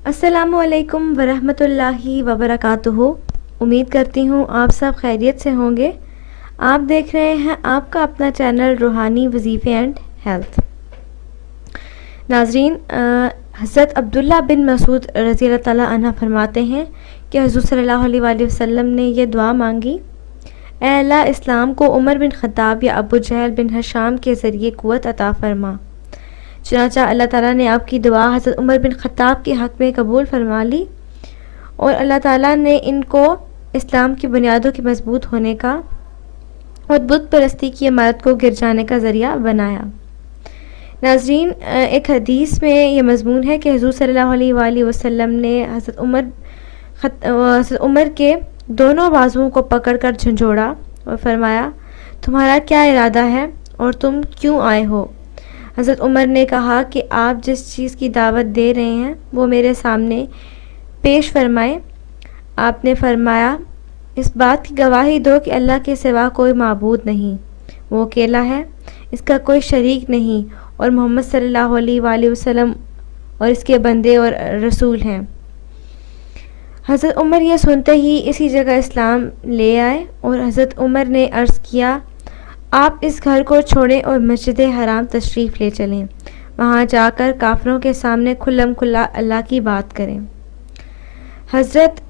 السلام علیکم ورحمۃ اللہ وبرکاتہ۔ امید کرتی ہوں آپ سب خیریت سے ہوں گے۔ آپ دیکھ رہے ہیں آپ کا اپنا چینل روحانی وظیفے اینڈ ہیلتھ۔ ناظرین، حضرت عبداللہ بن مسعود رضی اللہ تعالیٰ عنہ فرماتے ہیں کہ حضور صلی اللہ علیہ وآلہ وسلم نے یہ دعا مانگی: اے اللہ، اسلام کو عمر بن خطاب یا ابو جہل بن ہشام کے ذریعے قوت عطا فرما۔ چنانچہ اللہ تعالیٰ نے آپ کی دعا حضرت عمر بن خطاب کے حق میں قبول فرما لی اور اللہ تعالیٰ نے ان کو اسلام کی بنیادوں کے مضبوط ہونے کا اور بت پرستی کی عمارت کو گر جانے کا ذریعہ بنایا۔ ناظرین، ایک حدیث میں یہ مضمون ہے کہ حضور صلی اللہ علیہ وآلہ وسلم نے حضرت عمر کے دونوں بازوؤں کو پکڑ کر جھنجھوڑا اور فرمایا: تمہارا کیا ارادہ ہے اور تم کیوں آئے ہو؟ حضرت عمر نے کہا کہ آپ جس چیز کی دعوت دے رہے ہیں وہ میرے سامنے پیش فرمائیں۔ آپ نے فرمایا: اس بات کی گواہی دو کہ اللہ کے سوا کوئی معبود نہیں، وہ اکیلا ہے، اس کا کوئی شریک نہیں، اور محمد صلی اللہ علیہ وآلہ وسلم اور اس کے بندے اور رسول ہیں۔ حضرت عمر یہ سنتے ہی اسی جگہ اسلام لے آئے اور حضرت عمر نے عرض کیا: آپ اس گھر کو چھوڑیں اور مسجد حرام تشریف لے چلیں، وہاں جا کر کافروں کے سامنے کھلم کھلا اللہ کی بات کریں۔ حضرت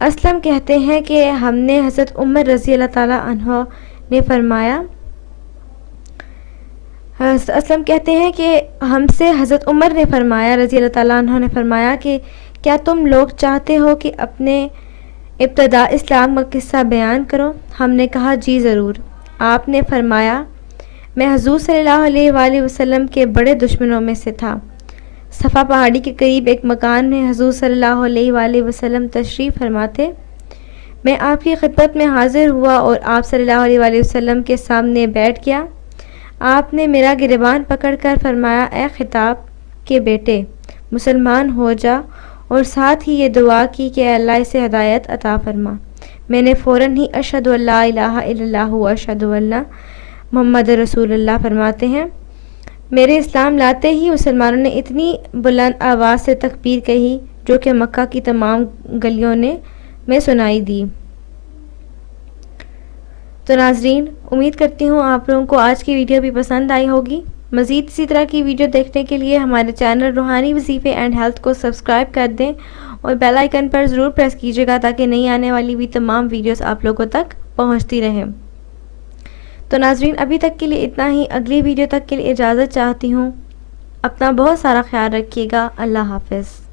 اسلم کہتے ہیں کہ ہم نے حضرت عمر رضی اللہ تعالیٰ عنہ نے فرمایا ہم سے حضرت عمر نے فرمایا رضی اللہ تعالیٰ عنہ نے فرمایا کہ کیا تم لوگ چاہتے ہو کہ اپنے ابتدا اسلام کا قصہ بیان کرو؟ ہم نے کہا جی ضرور۔ آپ نے فرمایا: میں حضور صلی اللہ علیہ وآلہ وسلم کے بڑے دشمنوں میں سے تھا۔ صفا پہاڑی کے قریب ایک مکان میں حضور صلی اللہ علیہ وآلہ وسلم تشریف فرماتے۔ میں آپ کی خدمت میں حاضر ہوا اور آپ صلی اللہ علیہ وآلہ وسلم کے سامنے بیٹھ گیا۔ آپ نے میرا گریبان پکڑ کر فرمایا: اے خطاب کے بیٹے، مسلمان ہو جا، اور ساتھ ہی یہ دعا کی کہ اے اللہ اسے ہدایت عطا فرما۔ میں نے فوراً ہی اشہد ان لا الہ الا اللہ و اشہد ان محمد رسول اللہ فرماتے ہیں۔ میرے اسلام لاتے ہی مسلمانوں نے اتنی بلند آواز سے تکبیر کہی جو کہ مکہ کی تمام گلیوں میں سنائی دی۔ تو ناظرین، امید کرتی ہوں آپ لوگوں کو آج کی ویڈیو بھی پسند آئی ہوگی۔ مزید اسی طرح کی ویڈیو دیکھنے کے لیے ہمارے چینل روحانی وظیفے اینڈ ہیلتھ کو سبسکرائب کر دیں اور بیل آئیکن پر ضرور پریس کیجیے گا تاکہ نئی آنے والی بھی تمام ویڈیوز آپ لوگوں تک پہنچتی رہیں۔ تو ناظرین، ابھی تک کے لیے اتنا ہی۔ اگلی ویڈیو تک کے لیے اجازت چاہتی ہوں۔ اپنا بہت سارا خیال رکھیے گا۔ اللہ حافظ۔